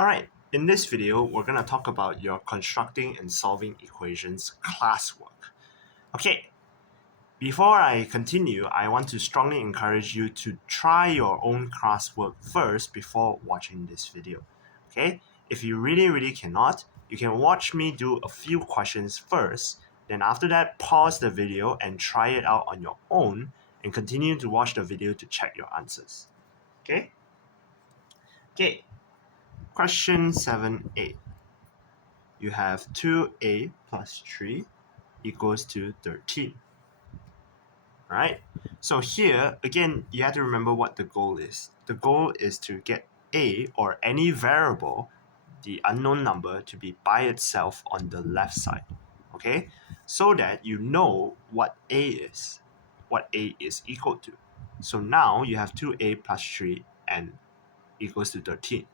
Alright, in this video, we're going to talk about your constructing and solving equations classwork. Okay, before I continue, I want to strongly encourage you to try your own classwork first before watching this video. Okay, if you really cannot, you can watch me do a few questions first, then after that, pause the video and try it out on your own and continue to watch the video to check your answers. Okay? Okay. Question 7a. You have 2a plus 3 equals to 13. Right? So here, again, you have to remember what the goal is. The goal is to get a, or any variable, the unknown number, to be by itself on the left side. Okay? So that you know what a is equal to. So now you have 2a plus 3 and equals to 13.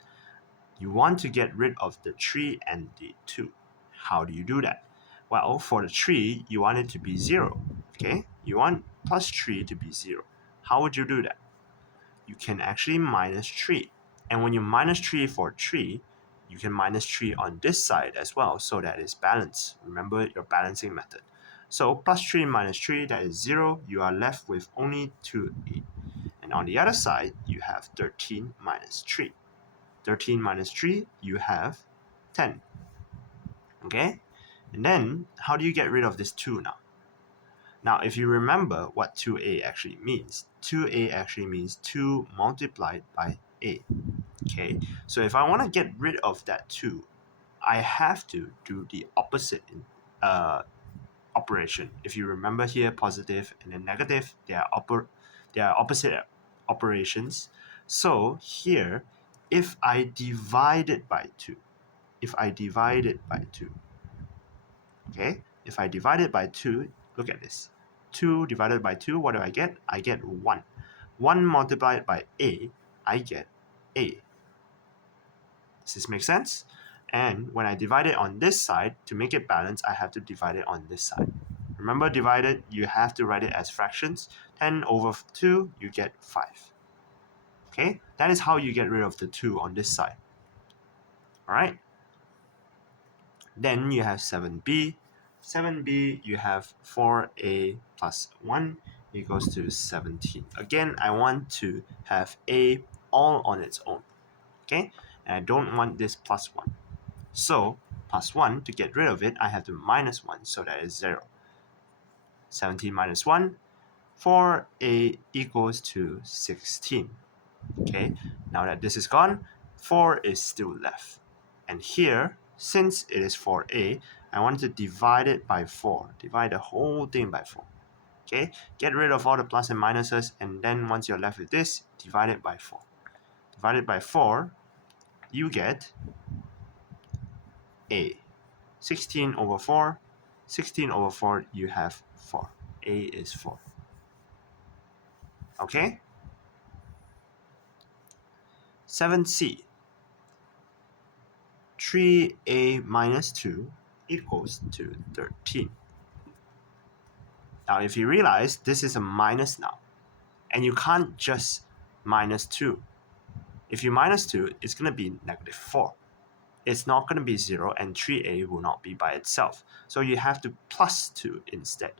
You want to get rid of the 3 and the 2. How do you do that? Well, for the 3, you want it to be 0. Okay? You want plus 3 to be 0. How would you do that? You can actually minus 3. And when you minus 3 for 3, you can minus 3 on this side as well, so that it's balanced. Remember your balancing method. So plus 3 minus 3, that is 0. You are left with only 2a. And on the other side, you have 13 minus 3. 13 minus 3, you have 10. Okay? And then, how do you get rid of this 2 now? Now, if you remember what 2a actually means, 2a actually means 2 multiplied by a. Okay? So if I want to get rid of that 2, I have to do the opposite operation. If you remember here, positive and then negative, they are opposite operations. So here, if I divide it by 2, okay, if I divide it by 2, look at this. 2 divided by 2, what do I get? I get 1. 1 multiplied by a, I get a. Does this make sense? And when I divide it on this side, to make it balanced, I have to divide it on this side. Remember, divided, you have to write it as fractions. 10 over 2, you get 5. Okay, that is how you get rid of the 2 on this side. Alright? Then you have 7b. 7b, you have 4a plus 1 equals to 17. Again, I want to have a all on its own. Okay? And I don't want this plus 1. So, plus 1, to get rid of it, I have to minus 1, so that is 0. 17 minus 1, 4a equals to 16. Okay? Now that this is gone, 4 is still left. And here, since it is 4a, I want to divide it by 4. Divide the whole thing by 4. Okay? Get rid of all the plus and minuses, and then once you're left with this, divide it by 4. Divided by 4, you get a. 16 over 4. 16 over 4, you have 4. A is 4. Okay? 7c. 3a minus 2 equals to 13. Now, if you realize this is a minus now, and you can't just minus 2. If you minus 2, it's going to be negative 4. It's not going to be 0, and 3a will not be by itself. So you have to plus 2 instead.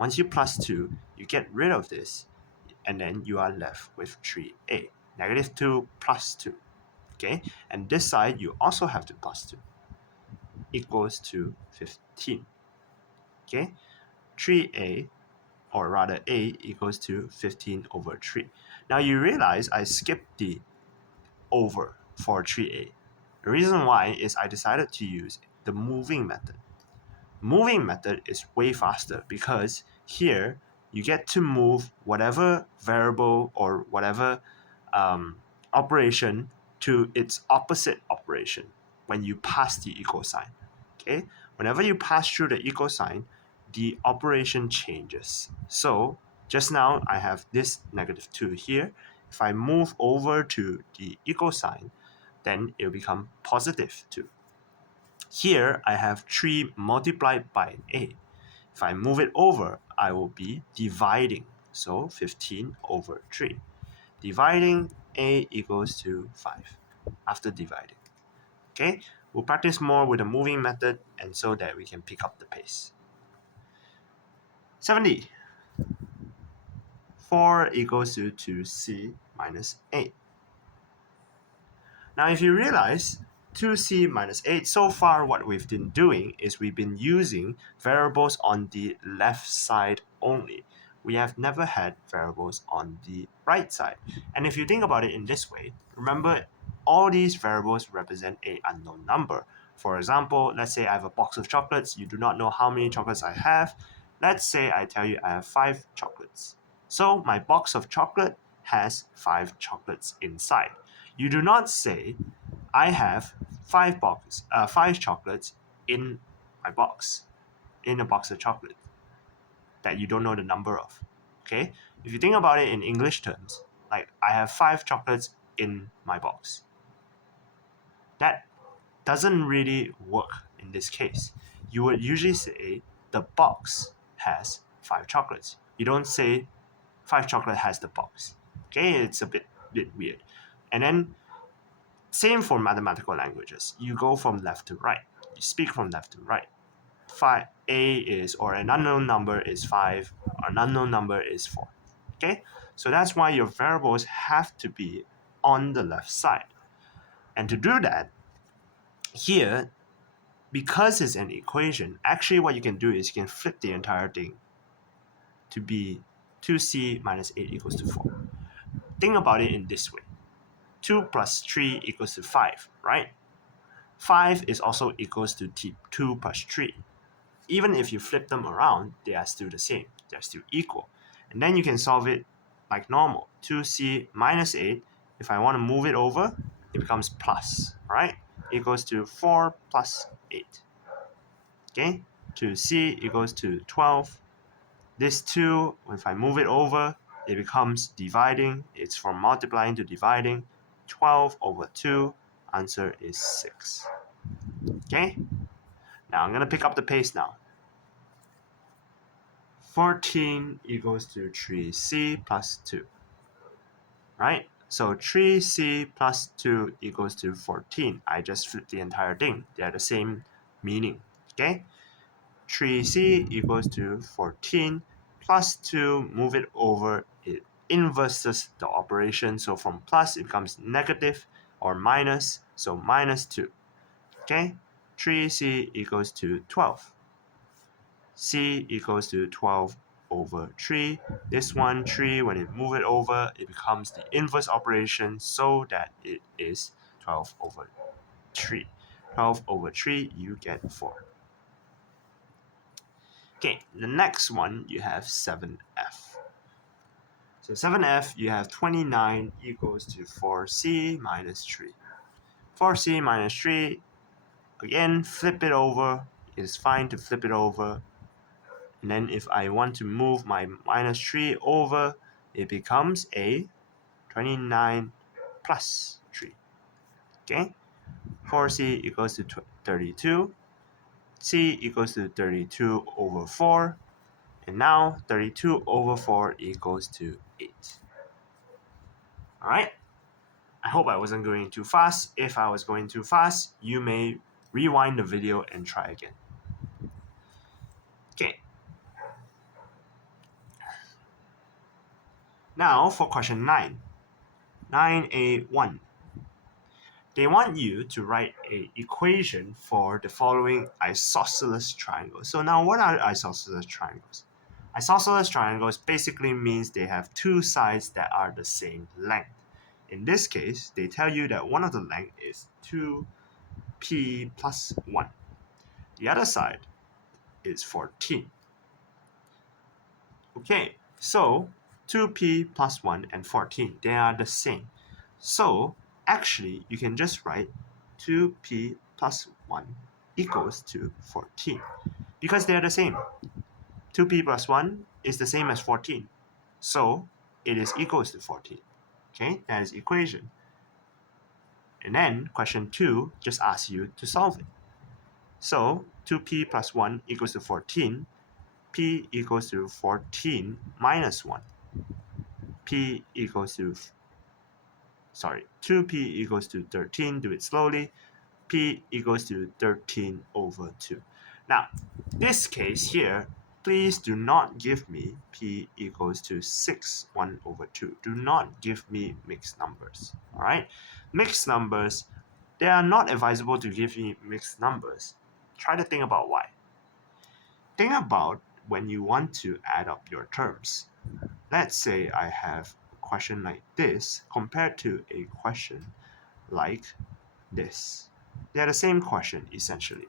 Once you plus 2, you get rid of this, and then you are left with 3a. Negative 2 plus 2. Okay? And this side, you also have to plus 2. Equals to 15. Okay? 3a, or rather a, equals to 15 over 3. Now you realize I skipped the over for 3a. The reason why is I decided to use the moving method. Moving method is way faster because here you get to move whatever variable or whatever operation to its opposite operation when you pass the equal sign. Okay? Whenever you pass through the equal sign, the operation changes. So just now I have this negative 2 here. If I move over to the equal sign, then it will become positive 2. Here I have 3 multiplied by a. If I move it over, I will be dividing. So 15 over 3. Dividing, a equals to 5 after dividing. Okay, we'll practice more with the moving method and so that we can pick up the pace. 70. 4 equals to 2c minus 8. Now, if you realize 2c minus 8, so far what we've been doing is we've been using variables on the left side only. We have never had variables on the right side. And if you think about it in this way, remember all these variables represent an unknown number. For example, let's say I have a box of chocolates. You do not know how many chocolates I have. Let's say I tell you I have 5 chocolates. So my box of chocolate has 5 chocolates inside. You do not say I have 5 chocolates in my box, in a box of chocolate that you don't know the number of. Okay? If you think about it in English terms, like I have 5 chocolates in my box. That doesn't really work in this case. You would usually say the box has 5 chocolates. You don't say 5 chocolate has the box. Okay? It's a bit weird. And then same for mathematical languages. You go from left to right. You speak from left to right. A is, or an unknown number is 5, or an unknown number is 4. Okay? So that's why your variables have to be on the left side. And to do that, here, because it's an equation, actually what you can do is you can flip the entire thing to be 2c minus 8 equals to 4. Think about it in this way. 2 plus 3 equals to 5, right? 5 is also equals to 2 plus 3. Even if you flip them around, they are still the same. They're still equal. And then you can solve it like normal. 2c minus 8, if I want to move it over, it becomes plus, right? Equals to 4 plus 8. Okay? 2c equals to 12. This 2, if I move it over, it becomes dividing. It's from multiplying to dividing. 12 over 2, answer is 6. Okay? Now I'm going to pick up the pace now. 14 equals to 3c plus 2. Right? So 3c plus 2 equals to 14. I just flipped the entire thing. They are the same meaning. Okay? 3c equals to 14 plus 2, move it over, it inverses the operation. So from plus, it becomes negative or minus. So minus 2. Okay? 3c equals to 12. C equals to 12 over 3. This one, 3, when you move it over, it becomes the inverse operation so that it is 12 over 3. 12 over 3, you get 4. Okay, the next one, you have 7f. So 7f, you have 29 equals to 4c minus 3. 4c minus 3, again, flip it over. It's fine to flip it over. And then if I want to move my minus 3 over, it becomes a 29 plus 3. Okay? 4c equals to 32. C equals to 32 over 4. And now 32 over 4 equals to 8. Alright? I hope I wasn't going too fast. If I was going too fast, you may rewind the video and try again. Okay. Now for question 9. 9A1. They want you to write an equation for the following isosceles triangles. So now what are isosceles triangles? Isosceles triangles basically means they have two sides that are the same length. In this case, they tell you that one of the length is 2p plus 1. The other side is 14. Okay, so 2p plus 1 and 14, they are the same. So actually, you can just write 2p plus 1 equals to 14 because they are the same. 2p plus 1 is the same as 14. So it is equals to 14. Okay, that is equation. And then question 2 just asks you to solve it. So 2p plus 1 equals to 14. P equals to 14 minus 1. P equals to 2p equals to 13. Do it slowly. P equals to 13 over 2. Now, this case here, please do not give me P equals to 6, 1 over 2. Do not give me mixed numbers, all right? Mixed numbers, they are not advisable to give me mixed numbers. Try to think about why. Think about when you want to add up your terms. Let's say I have a question like this compared to a question like this. They are the same question essentially.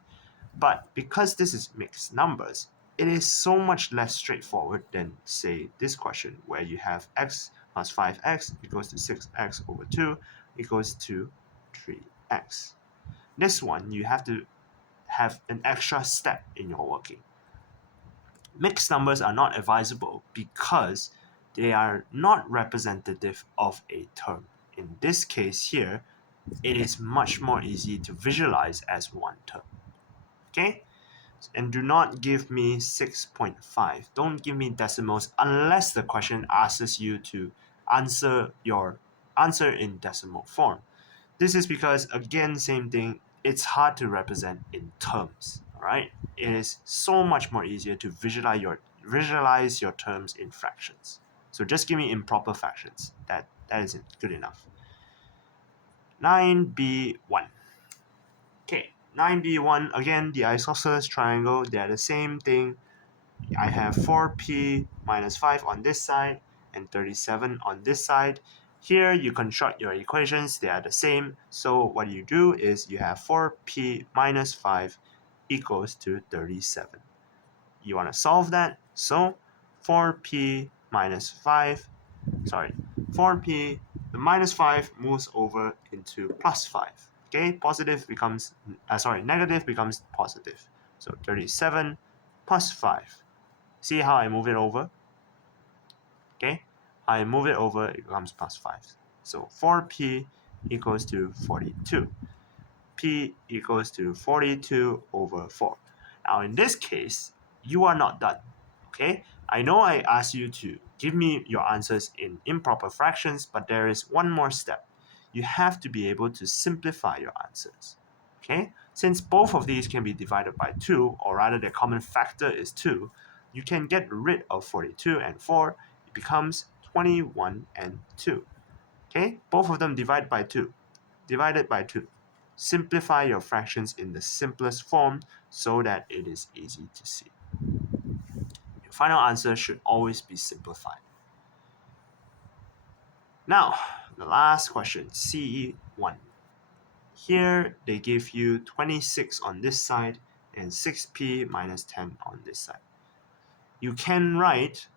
But because this is mixed numbers, it is so much less straightforward than, say, this question where you have x plus 5x equals to 6x over 2 equals to 3x. This one, you have to have an extra step in your working. Mixed numbers are not advisable because they are not representative of a term. In this case here, it is much more easy to visualize as one term. Okay? And do not give me 6.5. Don't give me decimals unless the question asks you to answer your answer in decimal form. This is because, again, same thing, it's hard to represent in terms, right? It is so much more easier to visualize your terms in fractions. So just give me improper fractions. That isn't good enough. 9b1. Okay, 9b1, again, the isosceles triangle, they're the same thing. I have 4p minus 5 on this side and 37 on this side. Here, you construct your equations, they are the same. So what you do is you have 4p minus 5 equals to 37. You want to solve that? So 4p minus 5, 4p, the minus 5 moves over into plus 5. Okay, negative becomes positive. So 37 plus 5. See how I move it over? Okay, I move it over, it becomes plus 5. So 4p equals to 42. P equals to 42 over 4. Now in this case, you are not done. Okay, I know I asked you to give me your answers in improper fractions, but there is one more step. You have to be able to simplify your answers. Okay, since both of these can be divided by 2, or rather their common factor is 2, you can get rid of 42 and 4. It becomes 21 and 2. Okay, both of them divide by 2. Divided by 2. Simplify your fractions in the simplest form so that it is easy to see. Your final answer should always be simplified. Now, the last question, CE1. Here, they give you 26 on this side and 6p minus 10 on this side. You can write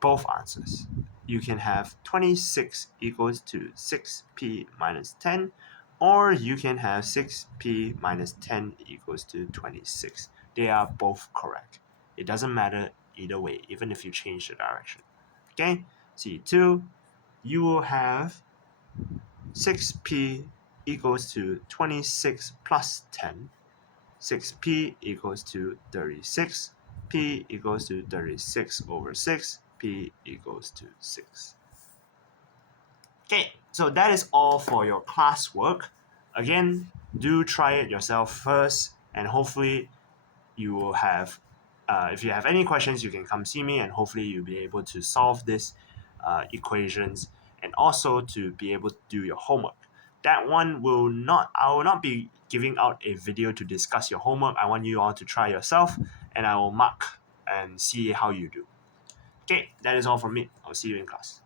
both answers. You can have 26 equals to 6p minus 10, or you can have 6p minus 10 equals to 26. They are both correct. It doesn't matter either way, even if you change the direction. Okay, C2, you will have 6p equals to 26 plus 10. 6p equals to 36. P equals to 36 over 6. P equals to 6. Okay, so that is all for your classwork. Again, do try it yourself first, and hopefully you will have, if you have any questions, you can come see me, and hopefully you'll be able to solve these equations, and also to be able to do your homework. That one I will not be giving out a video to discuss your homework. I want you all to try yourself, and I will mark and see how you do. Okay, that is all from me. I'll see you in class.